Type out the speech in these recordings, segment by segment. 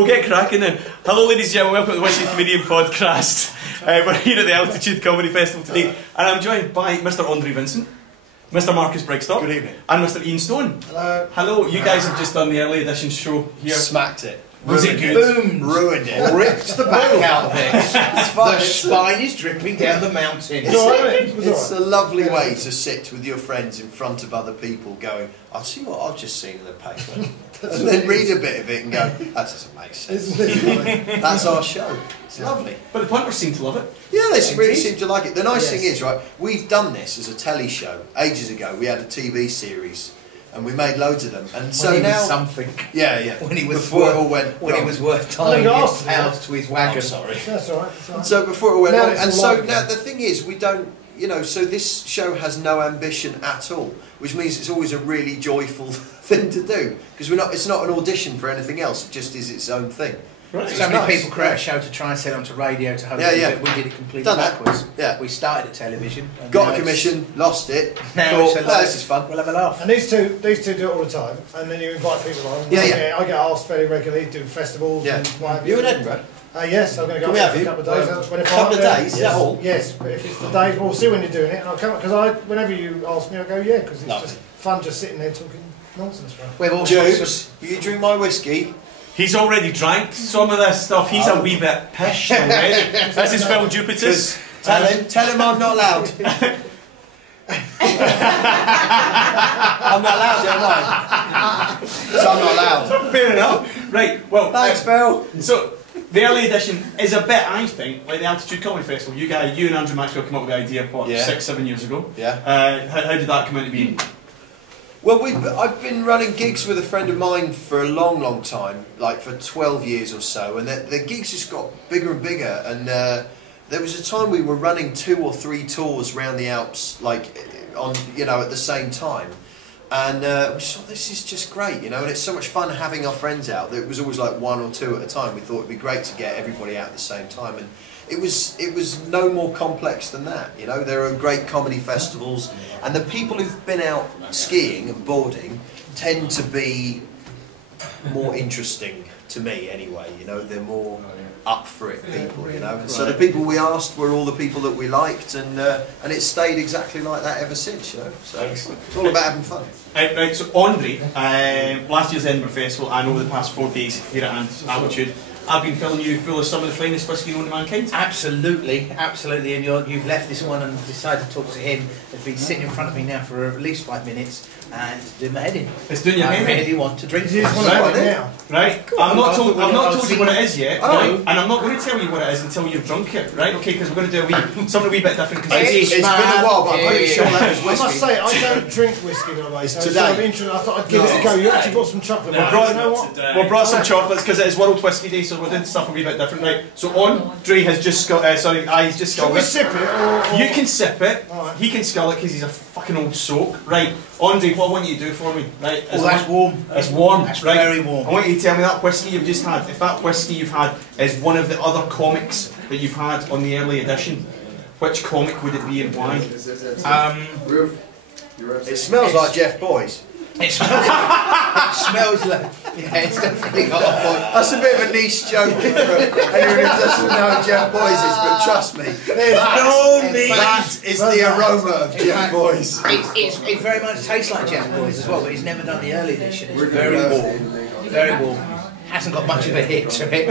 we'll get cracking then. Hello ladies and gentlemen, welcome to the Whiskey Comedian Podcast. We're here at the Altitude Comedy Festival today, and I'm joined by Mr. Andre Vincent, Mr. Marcus Brigstocke, good evening, and Mr. Ian Stone. Hello. Hello, you guys have just done the early edition show here. Smacked it. Was it good? Boom! Ruined it. Ripped the back out of it. The spine is dripping down the mountain. It's a lovely way to sit with your friends in front of other people going, I'll see what I've just seen in the paper. And then read a bit of it and go, that doesn't make sense. That's our show. It's lovely. But the punters seem to love it. Yeah, they really seem to like it. The nice thing is, right, we've done this as a telly show ages ago. We had a TV series. And we made loads of them, and so when he now was something. Yeah. When he was before worth, it all went. when wrong. it was worth tying his house to his wagon. I'm sorry. That's all right. That's all right. So before it went Now wrong, it's and a so lot now again. the thing is, we don't, you know, so this show has no ambition at all, which means it's always a really joyful thing to do because we're not. It's not an audition for anything else. It just is its own thing. Right. So many people create a show to try and sell onto radio to host it. We did it completely Done that. backwards. Yeah. We started at television. And Got now a commission, lost it. Now it's a Thought, this is fun. We'll have a laugh. And these two do it all the time, and then you invite people on. Yeah. I get asked very regularly to do festivals. Yeah. And what have You in Edinburgh? Yes, I'm going to go Can we up have for a you? couple of days. When if Couple of I'm there, days, is that all? Yes, but if it's the days, we'll see when you're doing it, and I'll come because whenever you ask me, I go yeah, because it's Lovely. just fun just sitting there talking nonsense for. We've all Jukes, will you drink my whiskey? He's already drank some of this stuff. He's a wee bit pished already. This is Phill Jupitus. Tell him I'm not allowed. I'm not allowed, am I? So I'm not allowed. Fair enough. Right, well, Thanks, Phil. so the early edition is a bit, I think, like the Altitude Comedy Festival. You and Andrew Maxwell came up with the idea, what, Yeah. 6-7 years ago? Yeah. How did that come into being? Well, I've been running gigs with a friend of mine for a long, long time, like for 12 years or so, and the gigs just got bigger and bigger. And there was a time we were running 2 or 3 tours around the Alps, like on at the same time. And we thought this is just great, and it's so much fun having our friends out. It was always like 1 or 2 at a time. We thought it'd be great to get everybody out at the same time, and it was no more complex than that. There are great comedy festivals, and the people who've been out skiing and boarding tend to be more interesting to me anyway. They're more up for it people. And so the people we asked were all the people that we liked, and it stayed exactly like that ever since. So it's all about having fun. Right, so Andre, last year's Edinburgh Festival, and over the past 4 days here at Altitude, I've been filling you full of some of the finest whiskey known to mankind. Absolutely, absolutely. And you've left this one and decided to talk to him. They've been sitting in front of me now for at least 5 minutes and doing my head in. It's doing your head in. I really want to drink You just want to Right. have it now. Right, on, I've not told you what it it is yet, Oh. right? And I'm not going to tell you what it is until you've drunk it, right? Okay, because we're going to do something a wee bit different. Because It's been a while, but I'm pretty sure that was I must whiskey. say, I don't drink whiskey by the way, so Today. I'm interested. I thought I'd give it a go. You actually brought some chocolate. Yeah, but you know what? we brought some chocolates because it is World Whisky Day, so we're doing stuff a wee bit different, right? So Andre has just he's just Shall sculled we it. sip it? Or You can sip it. Alright. He can scull it because he's a fucking old soak, right? Andre, what I want you to do for me, right? Oh, that's warm. It's warm, That's right? very warm. I want you to tell me that whiskey you've just had. If that whiskey you've had is one of the other comics that you've had on the early edition, which comic would it be and why? It smells like Jeff Boys. It smells like, yeah, it's definitely got a point. That's a bit of a niche joke for anyone who doesn't know who Jeff Boys is, but trust me, that is the aroma of Jeff Boys. It very much tastes like Jeff Boys as well, but he's never done the early edition. It's very warm. Very warm. Hasn't got much of a hit to it.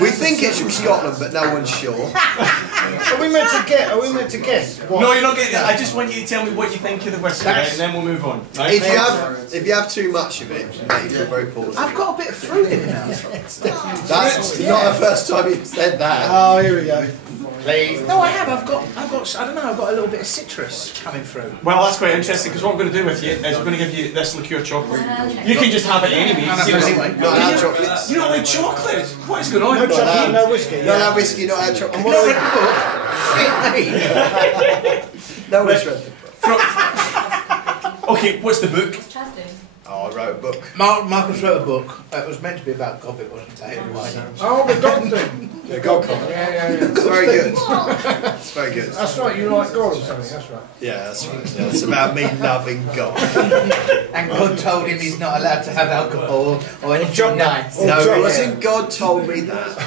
We think it's from Scotland, but no one's sure. Are we meant to get? Are we meant to guess? What? No, you're not getting it. I just want you to tell me what you think of the whiskey, right? And then we'll move on. Right? If you have too much of it, you feel very poorly. I've got a bit of fruit in it now. That's not the first time you've said that. Oh, here we go. Please. No, I have. I've got. I don't know. I've got a little bit of citrus coming through. Well, that's quite interesting because what we're going to do with you is we're going to give you this liqueur chocolate. You can just have it anyway. Anyway. Not allowed chocolates. You don't like chocolate? What is going on? No chocolate, no whiskey. Not allowed whiskey, not allowed chocolate. Not read the book. Shit, me. No one's read the book. Okay, what's the book? Oh, I wrote wrote a book. Marcus wrote a book. It was meant to be about Gobbit, wasn't it? Oh, the dog thing. The God comic. Yeah. It's very good. It's very good. That's right, you like God or something, that's right. Yeah, that's right. Yeah, it's about me loving God. And God told him he's not allowed to have alcohol or anything nice. No, it wasn't God told me that.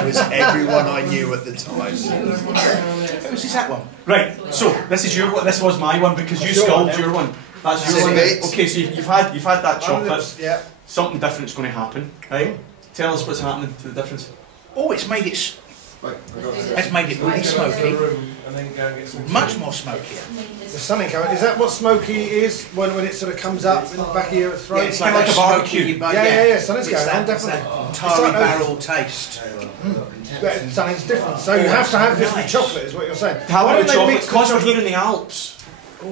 It was everyone I knew at the time. Who's that one? Right, so this is your one. This was my one because you sculled your one. That's your one. Okay, so you've had that chocolate. Yeah. Something different's going to happen, right? Tell us what's happening to the difference. Oh, it's made it really smoky. Much more smokier. There's something coming. Is that what smoky is when it sort of comes up in the back of your throat? Yeah, it's like a barbecue. Yeah, something's going on, It's definitely. that tarry barrel taste. Something's different. So you have to have this with chocolate, is what you're saying. How Why about don't the they chocolate? mix the Because we're chocolate? here in the Alps.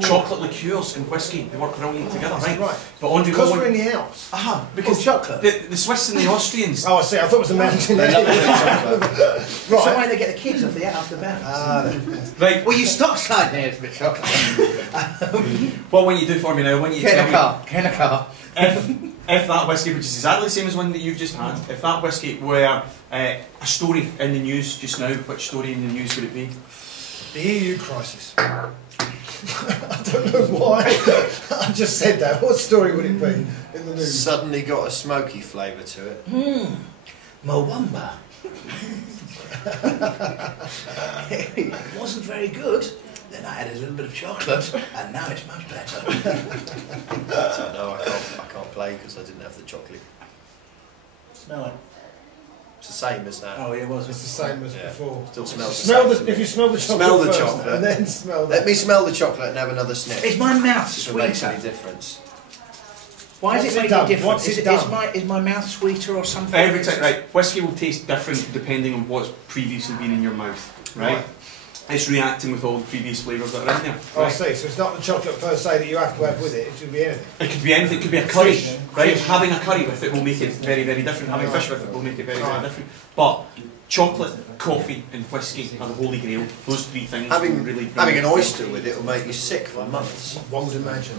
Chocolate liqueurs and whiskey, they work brilliant together, right? Right. But Andre, Because we're in the Alps. aha, because chocolate. the Swiss and the Austrians. Oh, I see. I thought it was a mountain. They love it. That's why Right. they get the kids off the bounce. Right. Well, you stop sliding there, it's a bit chocolate. What when you do for me now? When you Get tell in me a car. Get in a car. if that whiskey, which is exactly the same as one that you've just had, if that whiskey were a story in the news just now, which story in the news would it be? The EU crisis. I don't know why. I just said that. What story would it be in the news? Suddenly got a smoky flavour to it. Moamba. It wasn't very good. Then I had a little bit of chocolate, and now it's much better. So no, I can't play because I didn't have the chocolate. Smell it. It's the same as that. Oh, it was. It's the same as Yeah. before. Still smells Smell the same. the, if you smell the chocolate Smell the first, chocolate. and then smell that. Let me smell the chocolate and have another sniff. Is my mouth If it makes sweeter? any difference. Why is What's it it making done? a difference? What's it done? Is my mouth sweeter or something? Every time, right? Whiskey will taste different depending on what's previously been in your mouth, right? Right. It's reacting with all the previous flavours that are in there. Oh, I Right? see. So it's not the chocolate per se that you have to have with it. It should be anything. It could be anything. It could be a curry, Fish. right? Fish. Having a curry with it will make it very, very different. Having fish with it will make it very, very different. But chocolate, coffee, and whiskey are the holy grail. Those three things Having really bring having it. an oyster with it will make you sick for months. One would imagine.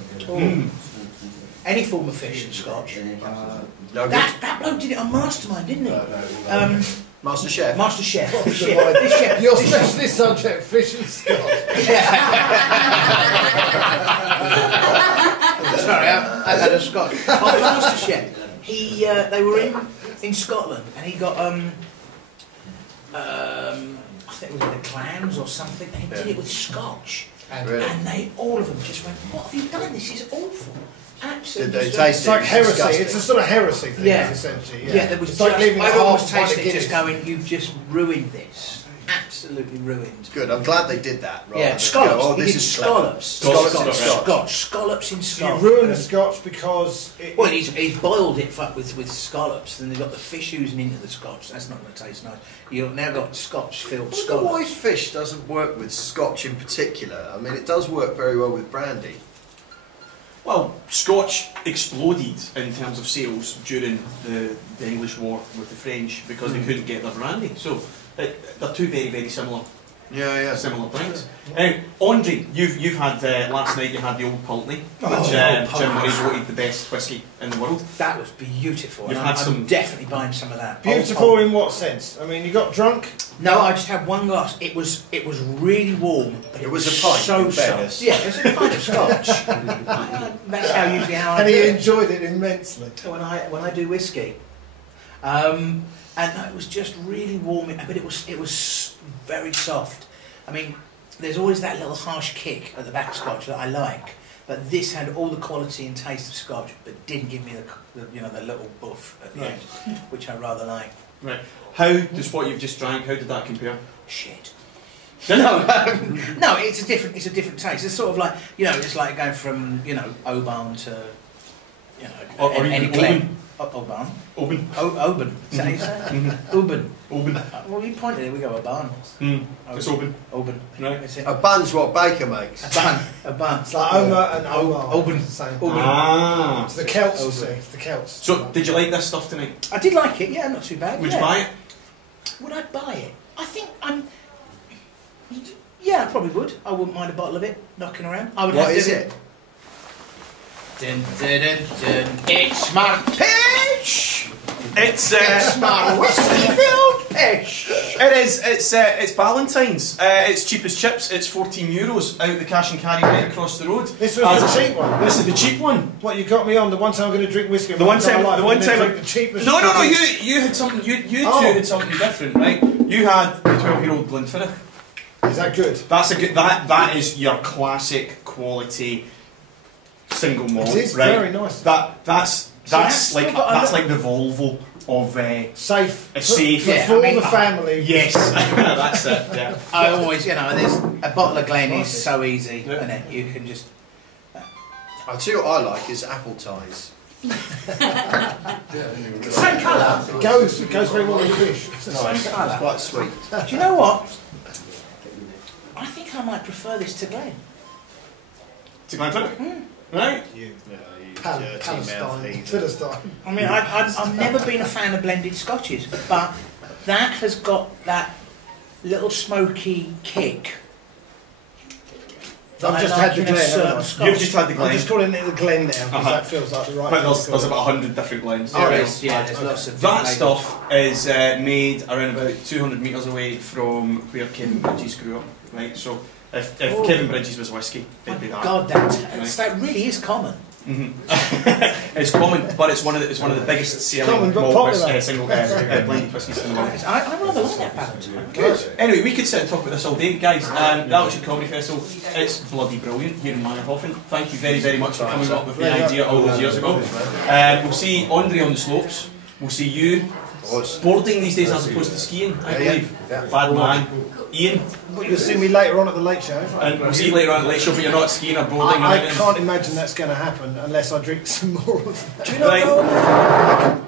Any form of fish and scotch. No good. That bloke did it on Mastermind, didn't he? Master Chef. Master Chef. What The was chef. the The chef. Your The chef. specialist subject, fish and scotch. Sorry, I had a scotch. Oh, Master Chef. They were in Scotland, and he got I think it was the clams or something, and he did it with scotch. Really? And they, all of them just went, what have you done? This is awful. Absolutely. Did they disgusting. taste It's like heresy. Disgusting. It's a sort of heresy thing, Yeah. essentially. Yeah, there was it's just, like leaving everyone was half a pint of tasting it, just Guinness. going, you've just ruined this. Absolutely ruined. Good. I'm glad they did that. Rather Yeah, than scallops. Go, oh, He this did is clever. scallops. Scallops in Scotch. Scotch. Scallops in So you Scotch. ruin the scotch because it, Well, he's boiled it with scallops, and they've got the fish oozing into the scotch. That's not going to taste nice. You've now got scotch-filled I wonder why scallops. fish doesn't work with scotch in particular. I mean, it does work very well with brandy. Well, Scotch exploded in terms of sales during the English War with the French because they couldn't get their brandy. So they're two very, very similar things. Andre, you've had last night. You had the Old Pulteney, which Jim Murray voted the best whiskey in the world. That was beautiful. You've and had I'm some- definitely buying some of that. beautiful in what sense? I mean, you got drunk. No, I just had one glass. It was really warm, but It was a pint, so in fairness. soft. Yeah, it was a pint of scotch. That's usually how I And do he it. enjoyed it immensely. when I do whiskey. And no, it was just really warm, but it was very soft. I mean, there's always that little harsh kick at the back of scotch that I like, but this had all the quality and taste of scotch, but didn't give me the little buff at the Right. end, which I rather like. Right. How does what you've just drank? How did that compare? Shit. Did No, no, it's a different taste. It's sort of like, it's like going from Oban to Or any even Glen. Oban. Open. Oban. Is that how you say it? Oban. Open. Well, you pointed it. We go Oban. It's open. Oban. Right. That's it. A bun's what Baker makes. A bun. It's like Omar and Omar. Open. It's the same. Open. Ah. It's the Celts, you Open. see. It's the Celts. So, did you like this stuff tonight? I did like it. Yeah, not too bad. Would yeah. you buy it? Would I buy it? I think I'm. Yeah, I probably would. I wouldn't mind a bottle of it knocking around. I would What have is to, it? Dun, dun, dun, dun. It's my pitch! It's my whiskey-filled pitch! It is. It's Ballantine's. It's cheap as chips. It's €14 out the cash and carry right across the road. This was the cheap one. This is the cheap one. What, you got me on the one time I'm going to drink whiskey? The one time. The cheapest. No. You had something. You two had something different, right? You had the 12-year-old Glenfiddich. Is that good? That's a good. That is your classic quality single malt. It is right? very nice. That's like the Volvo of safe. It's safe. For the family. Yes, that's it. Yeah. I always, there's a bottle of Glen is so easy, isn't it? You can just. I'll tell you what I like is apple ties. Same colour. It goes very well with fish. Same colour. It's quite sweet. Do you know what? I think I might prefer this to Glen. To Glenfiddich? Right? Palestine. Philistine. I mean, I've never been a fan of blended scotches, but that has got that little smoky kick. I've just had the Glen. You've just had the Glen. I'm just calling it the Glen now because that feels like the right. But there's about 100 different Glens. There's lots of that stuff is made around about 200 metres away from where Kevin Bridges grew up. Right, so if Kevin Bridges was whiskey, it'd be that. God, that really is common. It's common, but it's one of the biggest selling single blended whiskies in the world. I rather like that balance. Good. Anyway, we could sit and talk about this all day, guys. The Altitude Comedy Festival, it's bloody brilliant here in Meyerhofen. Thank you very, very much for coming up with the idea all those years ago. We'll see Andre on the slopes. We'll see you boarding these days as opposed to skiing, I believe. Bad man. Ian. You'll see me later on at the late show. And we'll see you later on at the late show, but you're not skiing or boarding. I can't imagine that's going to happen unless I drink some more of that. Do you know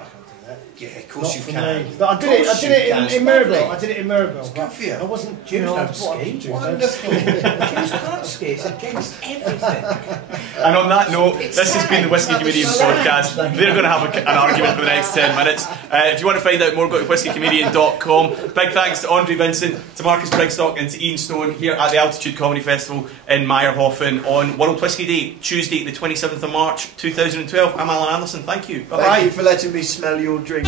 Yeah, of course you can. But I did it in Mirabel. I did it in Mirabel. It's good for you. I wasn't. Jews don't ski. Wonderful. Jews can't ski. It's against everything. And on that note, this has been the Whiskey Comedian podcast. They're going to have an argument for the next 10 minutes. If you want to find out more, go to whiskycomedian.com. Big thanks to Andre Vincent, to Marcus Brigstocke and to Ian Stone here at the Altitude Comedy Festival in Meyerhofen on World Whisky Day, Tuesday the 27th of March 2012. I'm Alan Anderson. Thank you. Bye-bye. Thank you for letting me smell your drink.